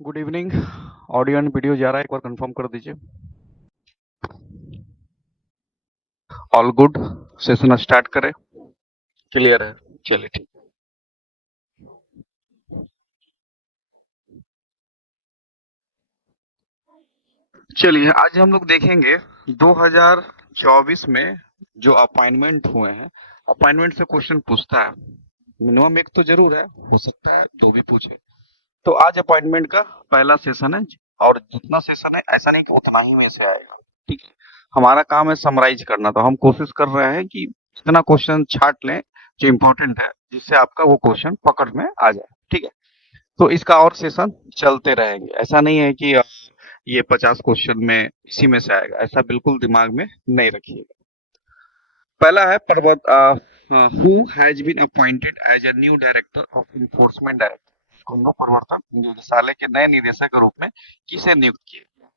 Good evening. Audio and video जा रहा है, एक बार कंफर्म कर दीजिए। All good. सेशन स्टार्ट करें। क्लियर है। चलिए ठीक। चलिए आज हम लोग देखेंगे 2024 में जो अपॉइंटमेंट हुए हैं, अपॉइंटमेंट से क्वेश्चन पूछता है। मिनिमम एक तो जरूर है, हो सकता है दो भी पूछे। तो आज अपॉइंटमेंट का पहला सेशन है और जितना सेशन है ऐसा नहीं कि उतना ही में से आएगा। ठीक है। हमारा काम है समराइज करना, तो हम कोशिश कर रहे हैं कि इतना क्वेश्चन छाट लें जो इम्पोर्टेंट है, जिससे आपका वो क्वेश्चन पकड़ में आ जाए। ठीक है। तो इसका और सेशन चलते रहेंगे। ऐसा नहीं है कि ये 50 क्वेश्चन में इसी में से आएगा, ऐसा बिल्कुल दिमाग में नहीं रखिएगा। पहला है पर्वत, who has been appointed as a new director of enforcement director, कुल्लू प्रवर्तन निदेशालय के नए निदेशक के रूप में किसे नियुक्त किया।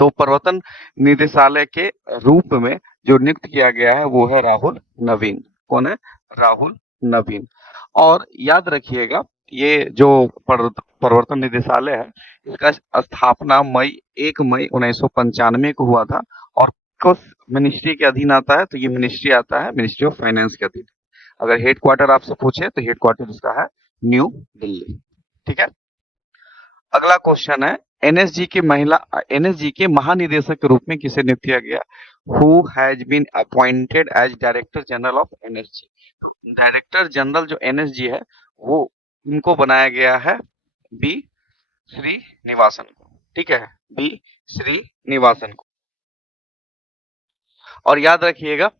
तो प्रवर्तन निदेशालय के रूप में जो नियुक्त किया गया है वो है राहुल नवीन। कौन है? राहुल नवीन। और याद रखिएगा, ये जो प्रवर्तन निदेशालय है, इसका स्थापना 1 मई 1995 को हुआ था। और किस मिनिस्ट्री के अधीन आता है? तो ये मिनिस्ट्री आता है मिनिस्ट्री ऑफ फाइनेंस के अधीन। अगर हेड क्वार्टर आपसे पूछे तो हेड क्वार्टर इसका है न्यू दिल्ली। ठीक है। अगला क्वेश्चन है, एनएसजी के महानिदेशक के रूप में किसे नियुक्त किया गया? Who has been appointed as director general of NSG. Director general जो एनएसजी है वो इनको बनाया गया है बी श्रीनिवासन को। ठीक है, बी श्रीनिवासन को। और याद रखिएगा,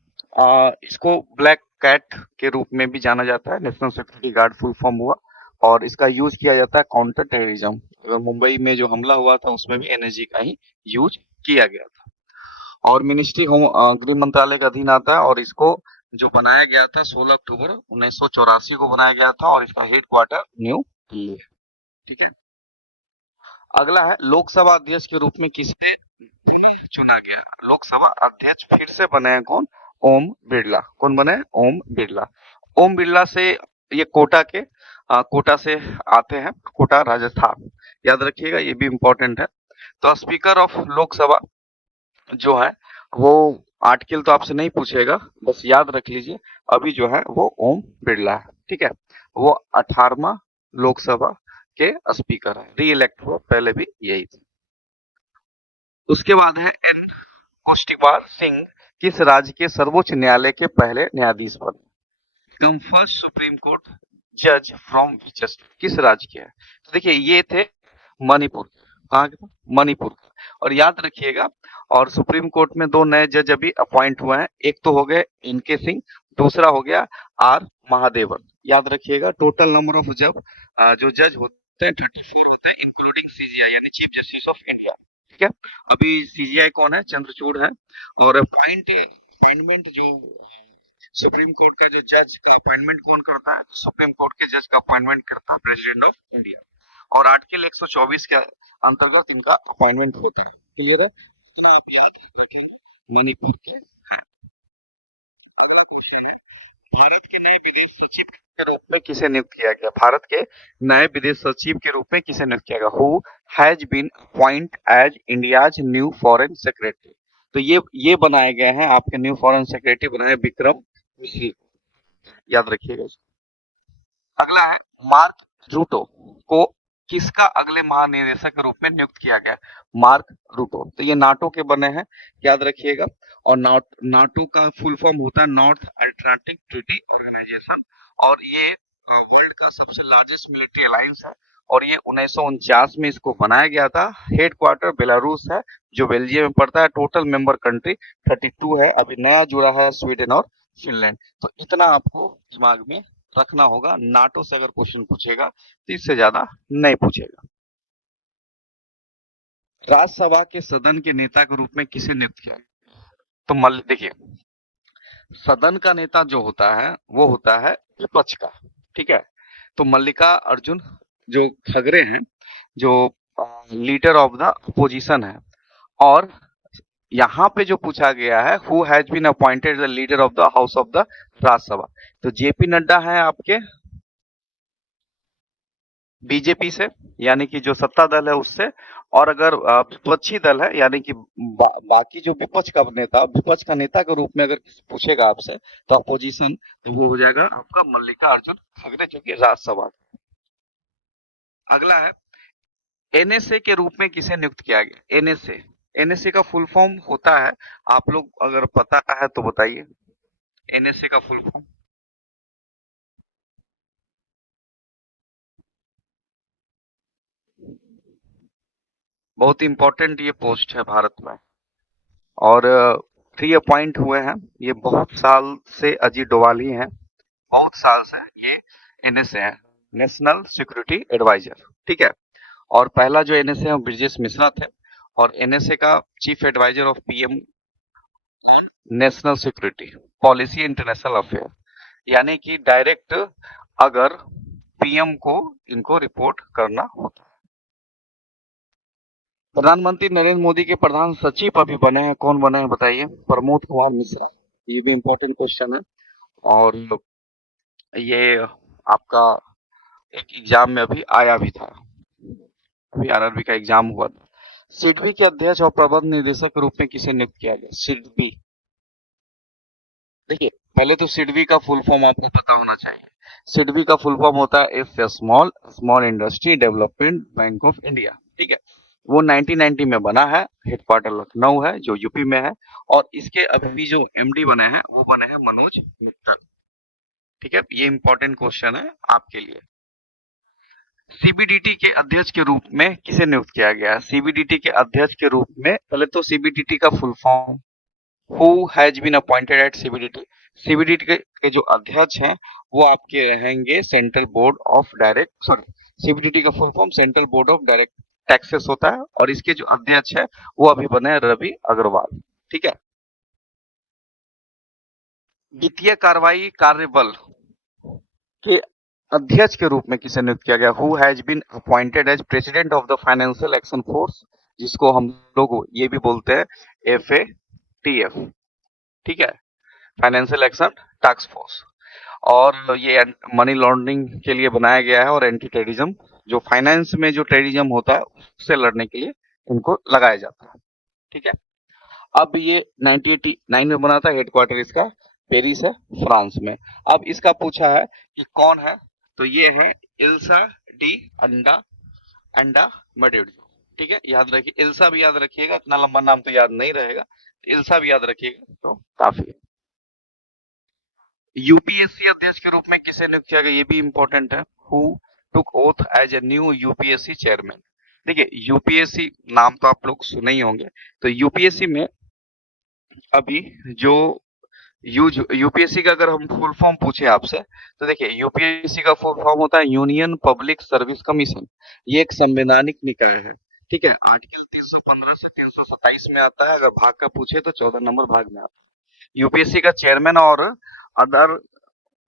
इसको ब्लैक कैट के रूप में भी जाना जाता है। National security guard full form हुआ। और इसका यूज किया जाता है काउंटर टेररिज्म। अगर मुंबई में जो हमला हुआ था उसमें भी एनएसजी का ही यूज किया गया था। और मिनिस्ट्री होम गृह मंत्रालय के अधीन आता है। और इसको जो बनाया गया था 16 अक्टूबर 1984 को बनाया गया था। और इसका हेड क्वार्टर न्यू दिल्ली है। ठीक है। अगला है, लोकसभा अध्यक्ष के रूप में किसे फिर चुना गया? लोकसभा अध्यक्ष फिर से बने हैं कौन? ओम बिरला। कौन बने? ओम बिरला। ओम बिरला से ये कोटा से आते हैं, कोटा राजस्थान। याद रखिएगा, ये भी इम्पोर्टेंट है। तो स्पीकर ऑफ लोकसभा जो है वो आर्टिकल तो आपसे नहीं पूछेगा, बस याद रख लीजिए। अभी जो है वो ओम बिरला है। ठीक है। वो 18वां लोकसभा के स्पीकर है, री इलेक्ट हुआ, पहले भी यही थे। उसके बाद है एन कुश्तिवार सिंह किस राज्य के सर्वोच्च न्यायालय के पहले न्यायाधीश बने? कम फर्स्ट सुप्रीम कोर्ट जज फ्रॉम विच स्टेट, किस राज्य के हैं? तो देखिए ये थे मणिपुर। कहाँ के थे? मणिपुर के। और याद रखिएगा, और सुप्रीम कोर्ट में दो नए जज अभी अपॉइंट हुए हैं। एक तो हो गए इनके सिंह, दूसरा हो गया आर महादेवन। याद रखिएगा, टोटल नंबर ऑफ जो जज होते हैं 34 होते हैं, इंक्लूडिंग सीजीआई यानी चीफ जस्टिस ऑफ इंडिया। ठीक है। अभी सीजीआई कौन है? चंद्रचूड़ है। और अपॉइंटमेंट जो सुप्रीम कोर्ट का जो जज का अपॉइंटमेंट कौन करता है? सुप्रीम कोर्ट के जज का अपॉइंटमेंट करता है प्रेसिडेंट ऑफ इंडिया। और आर्टिकल 124 के अंतर्गत इनका अपॉइंटमेंट होता है। क्लियर है? इतना आप याद रखेंगे, मणिपुर के हैं। अगला क्वेश्चन है, भारत के नए विदेश सचिव के रूप में किसे नियुक्त किया गया? भारत के नए विदेश सचिव के रूप में किसे नियुक्त किया गया? Who has been appoint as India's new foreign secretary. तो ये बनाए गए हैं, आपके न्यू फॉरेन सेक्रेटरी बनाए विक्रम मिश्री। याद रखिएगा। अगला है, मार्क रूटो को किसका अगले महानिदेशक के रूप में नियुक्त किया गया? मार्क रूटो, तो ये नाटो के बने हैं। याद रखिएगा। और नाटो का फुल फॉर्म होता है नॉर्थ अटलांटिक ट्रीटी ऑर्गेनाइजेशन। और ये वर्ल्ड का सबसे लार्जेस्ट मिलिट्री अलायंस है। और ये 1949 में इसको बनाया गया था। हेड क्वार्टर बेलारूस है, जो बेल्जियम में पड़ता है। टोटल मेंबर कंट्री 32 है। अभी नया जुड़ा है स्वीडन और फिनलैंड। तो इतना आपको दिमाग में रखना होगा। नाटो से अगर क्वेश्चन पूछेगा तो इससे ज्यादा नहीं पूछेगा। राज्यसभा के सदन के नेता के रूप में किसे नियुक्त किया? तो देखिए, सदन का नेता जो होता है वो होता है विपक्ष का। ठीक है। तो मल्लिका अर्जुन जो खड़गे हैं, जो लीडर ऑफ द अपोजिशन है। और यहाँ पे जो पूछा गया है, who has been appointed the leader of the house of the Rajya Sabha, तो जेपी नड्डा है आपके बीजेपी से, यानी कि जो सत्ता दल है उससे, और अगर विपक्षी दल है यानी कि बाकी जो विपक्ष का नेता के रूप में अगर पूछेगा आपसे तो अपोजिशन, तो वो हो जाएगा आपका मल्लिकार्जुन खड़गे जो कि राज्यसभा। अगला है, एनएसए के रूप में किसे नियुक्त किया गया? एनएसए, एनएसए का फुल फॉर्म होता है, आप लोग अगर पता है तो बताइए, एनएसए का फुल फॉर्म। बहुत इंपॉर्टेंट ये पोस्ट है भारत में, और 3 अपॉइंट हुए हैं, ये बहुत साल से अजीत डोभाल ही हैं, बहुत साल से ये एनएसए है, नेशनल सिक्योरिटी एडवाइजर। ठीक है, और पहला जो एनएसए है ब्रिजेश मिश्रा थे, और एनएसए का chief adviser of PM on national security policy international affair, यानी कि डायरेक्ट अगर पीएम को इनको रिपोर्ट करना होता है। प्रधानमंत्री नरेंद्र मोदी के प्रधान सचिव अभी बने हैं, कौन बने हैं बताइए? प्रमोद कुमार मिश्रा। ये भी इम्पोर्टेंट क्वेश्चन है, और ये आपका एक एग्जाम में अभी आया भी था, अभी आरआरबी का एग्जाम हुआ था। सिडबी के अध्यक्ष और प्रबंध निदेशक के रूप में किसे नियुक्त किया गया? सिडबी, देखिए पहले तो सिडबी का फुल फॉर्म आपको पता होना चाहिए। सिडबी का फुल फॉर्म होता है S small small industry development bank of India. ठीक है, वो 1990 में बना है, हेडक्वार्टर लखनऊ है जो यूपी में है, और इसके अभी जो एमडी बने हैं वो बने हैं मनोज मित्तल। ठीक है, ये इंपॉर्टेंट क्वेश्चन है आपके लिए। सीबीडीटी के अध्यक्ष के रूप में किसे नियुक्त किया गया है? सीबीडीटी के अध्यक्ष के रूप में, पहले तो सीबीडीटी का full form, who has been appointed at CBDT. CBDT के जो अध्यक्ष हैं वो आपके रहेंगे central board of direct, sorry, CBDT का full form central board of direct taxes होता है, और इसके जो अध्यक्ष है वो अभी बने हैं रवि अग्रवाल। ठीक है, वित्तीय कार्रवाई कार्यबल के अध्यक्ष के रूप में किसे नियुक्त किया गया? Who has been appointed as president of the financial action force, जिसको हम लोग ये भी बोलते हैं FATF। ठीक है, फाइनेंशियल एक्शन टास्क फोर्स, और ये मनी लॉन्ड्रिंग के लिए बनाया गया है, और एंटी टेररिज्म, जो फाइनेंस में जो टेररिज्म होता है उससे लड़ने के लिए इनको लगाया जाता है। ठीक है, अब ये 1989 में बना था, हेडक्वार्टर इसका पेरिस है, फ्रांस में। अब इसका पूछा है कि कौन है, तो ये है इल्सा डी अंडा अंडा मडेडियो। ठीक है, याद रखिए, इल्सा भी याद रखिएगा, इतना लंबा नाम तो याद नहीं रहेगा, इल्सा भी याद रखिएगा तो काफी है। यूपीएससी अध्यक्ष के रूप में किसे नियुक्त किया गया? ये भी इंपॉर्टेंट है, who took oath as a new UPSC chairman. देखिए यूपीएससी नाम तो आप लोग सुने ही होंगे, तो यूपीएससी में अभी जो यूपीएससी का अगर हम फुल फॉर्म पूछे आपसे, तो देखिए यूपीएससी का फुल फॉर्म होता है यूनियन पब्लिक सर्विस कमीशन। ये एक संवैधानिक निकाय है। ठीक है, आर्टिकल 315 से 327 में आता है, अगर भाग का पूछे तो 14 नंबर भाग में आता है। यूपीएससी का चेयरमैन और अदर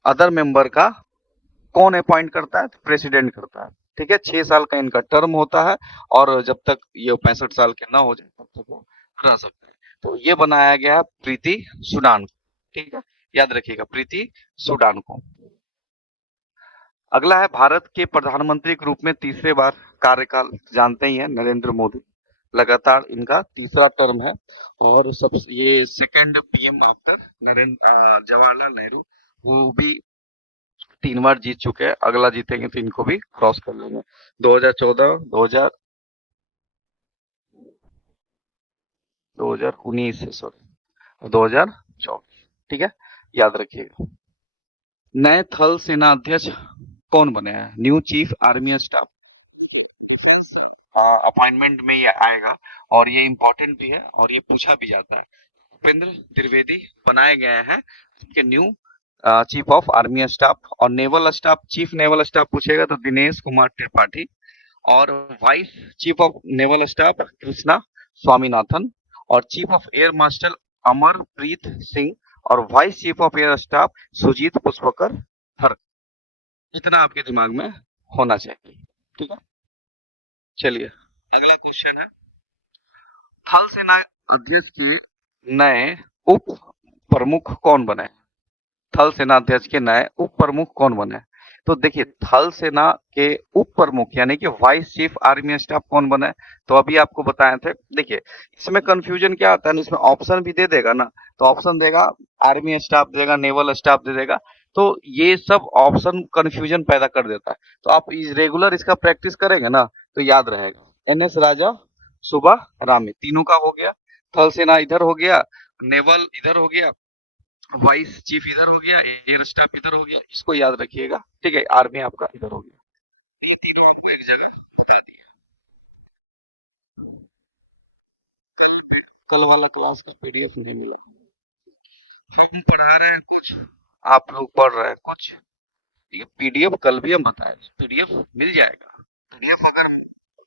अदर मेंबर का कौन अपॉइंट करता है? तो प्रेसिडेंट करता है। ठीक है, 6 साल का इनका टर्म होता है, और जब तक ये 65 साल के ना हो जाए तब तक वो रह सकते हैं। तो ये बनाया गया है प्रीति सुडान को। ठीक है, याद रखिएगा प्रीति सुडान को। अगला है, भारत के प्रधानमंत्री के रूप में तीसरे बार कार्यकाल, जानते ही हैं नरेंद्र मोदी, लगातार इनका तीसरा टर्म है, और सब ये second PM after Narendra Jawaharlal Nehru. वो भी 3 बार जीत चुके हैं, अगला जीतेंगे तो इनको भी क्रॉस कर लेंगे। 2014, 2000, 2019 से, सॉरी, 2024। ठीक है, याद रखिएगा। नए थल सेना अध्यक्ष कौन बने हैं? New chief army staff appointment में ये आएगा, और ये इंपॉर्टेंट भी है और ये पूछा भी जाता है। उपेंद्र द्विवेदी बनाए गए हैं के new chief of army staff, और naval staff, chief naval staff पूछेगा तो दिनेश कुमार त्रिपाठी, और vice chief of naval staff Krishna Swaminathan, और chief of air marshal Amarpreet Singh, और vice chief of air staff Sujeet Pushpakar हर। इतना आपके दिमाग में होना चाहिए। ठीक है, चलिए अगला क्वेश्चन है, थल सेना अध्यक्ष के नए उप प्रमुख कौन बने? थल सेना अध्यक्ष के नए उप प्रमुख कौन बने? तो देखिए थल सेना के उप प्रमुख यानी कि वाइस चीफ आर्मी स्टाफ कौन बना है? तो अभी आपको बताए थे। देखिए इसमें कंफ्यूजन क्या आता है ना, इसमें ऑप्शन भी दे देगा ना, तो ऑप्शन देगा आर्मी स्टाफ देगा, नेवल स्टाफ दे देगा, तो ये सब ऑप्शन कंफ्यूजन पैदा कर देता है। तो आप रेगुलर इसका प्रैक्टिस करेंगे ना तो याद रहेगा। एन एस राजा, सुबह रामी, तीनों का हो गया। थल सेना इधर हो गया, नेवल इधर हो गया, वाइस चीफ इधर हो गया, एयर स्टाफ इधर हो गया, इसको याद रखिएगा। ठीक है, आर्मी आपका इधर हो गया। ये तीनों आपको एक जगह बता दिया। कल वाला क्लास का पीडीएफ नहीं मिला। हम पढ़ा रहे हैं कुछ, आप लोग पढ़ रहे हैं कुछ। ये पीडीएफ कल भी हम बताए, पीडीएफ मिल जाएगा। पीडीएफ अगर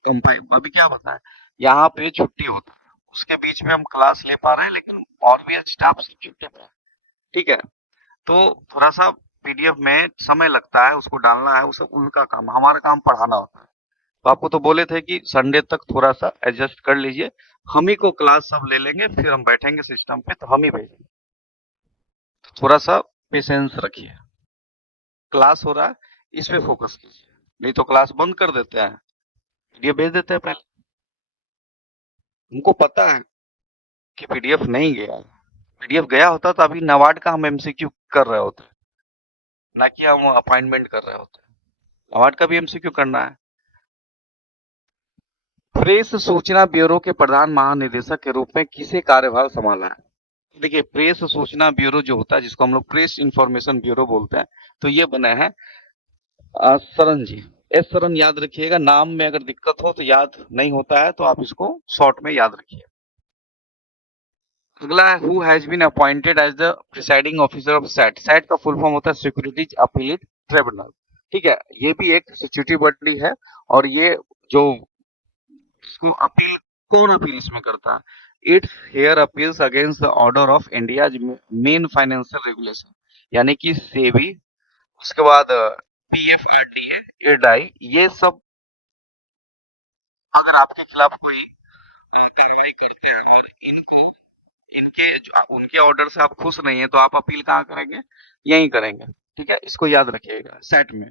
कंपाइल अभी क्या बताएं, यहाँ पे छुट्टी होता है, उसके बीच में हम क्लास ले पा रहे हैं, लेकिन और भी स्टाफ से छुट्टी पे है। ठीक है, तो थोड़ा सा पीडीएफ में समय लगता है, उसको डालना है, वो सब उनका काम, हमारा काम पढ़ाना होता है। तो आपको तो बोले थे कि संडे तक थोड़ा सा एडजस्ट कर लीजिए, हम ही को क्लास सब ले लेंगे, फिर हम बैठेंगे सिस्टम पे तो हम ही भेजेंगे। तो थोड़ा सा पेशेंस रखिए। क्लास हो रहा है, इस पे फोकस कीजिए, नहीं तो क्लास बंद कर देते हैं, पीडीएफ भेज देते हैं पहले। हमको पता है कि पीडीएफ नहीं गया है। पीडीएफ गया होता तो अभी नाबार्ड का हम एमसीक्यू कर रहे होते, ना कि हम अपॉइंटमेंट कर रहे होते। नाबार्ड का भी एमसीक्यू करना है। प्रेस सूचना ब्यूरो के प्रधान महानिदेशक के रूप में किसे कार्यभार संभाला है? देखिए प्रेस सूचना ब्यूरो जो होता है, जिसको हम लोग प्रेस इंफॉर्मेशन ब्यूरो बोलते हैं, तो ये बना है सरन जी। एस सरन याद रखिएगा, नाम में अगर दिक्कत हो तो याद नहीं होता है तो आप इसको शॉर्ट में याद रखिए। अगला है who has been appointed as the presiding officer of SAT. SAT का फुल फॉर्म होता है सिक्योरिटीज अपीलेट ट्रिब्यूनल। ठीक है, ये भी एक सिक्योरिटी बॉडी है, और ये जो इसको अपील, कौन अपील इसमें करता है? It's hear appeals against the order of India main financial regulation, यानी कि सेबी, उसके बाद पीएफआरडीए, इरडाई, ये सब अगर आपके खिलाफ कोई कार्रवाई करते हैं और इनको उनके ऑर्डर से आप खुश नहीं है, तो आप अपील कहाँ करेंगे? यहीं करेंगे। ठीक है, इसको याद रखिएगा सेट में।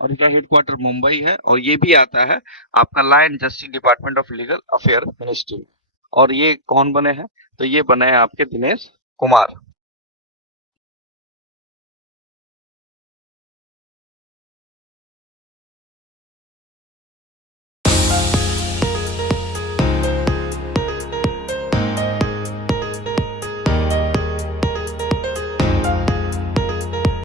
और इसका हेडक्वार्टर मुंबई है, और ये भी आता है आपका law and justice department of legal affair ministry. और ये कौन बने हैं? तो ये बने हैं आपके दिनेश कुमार।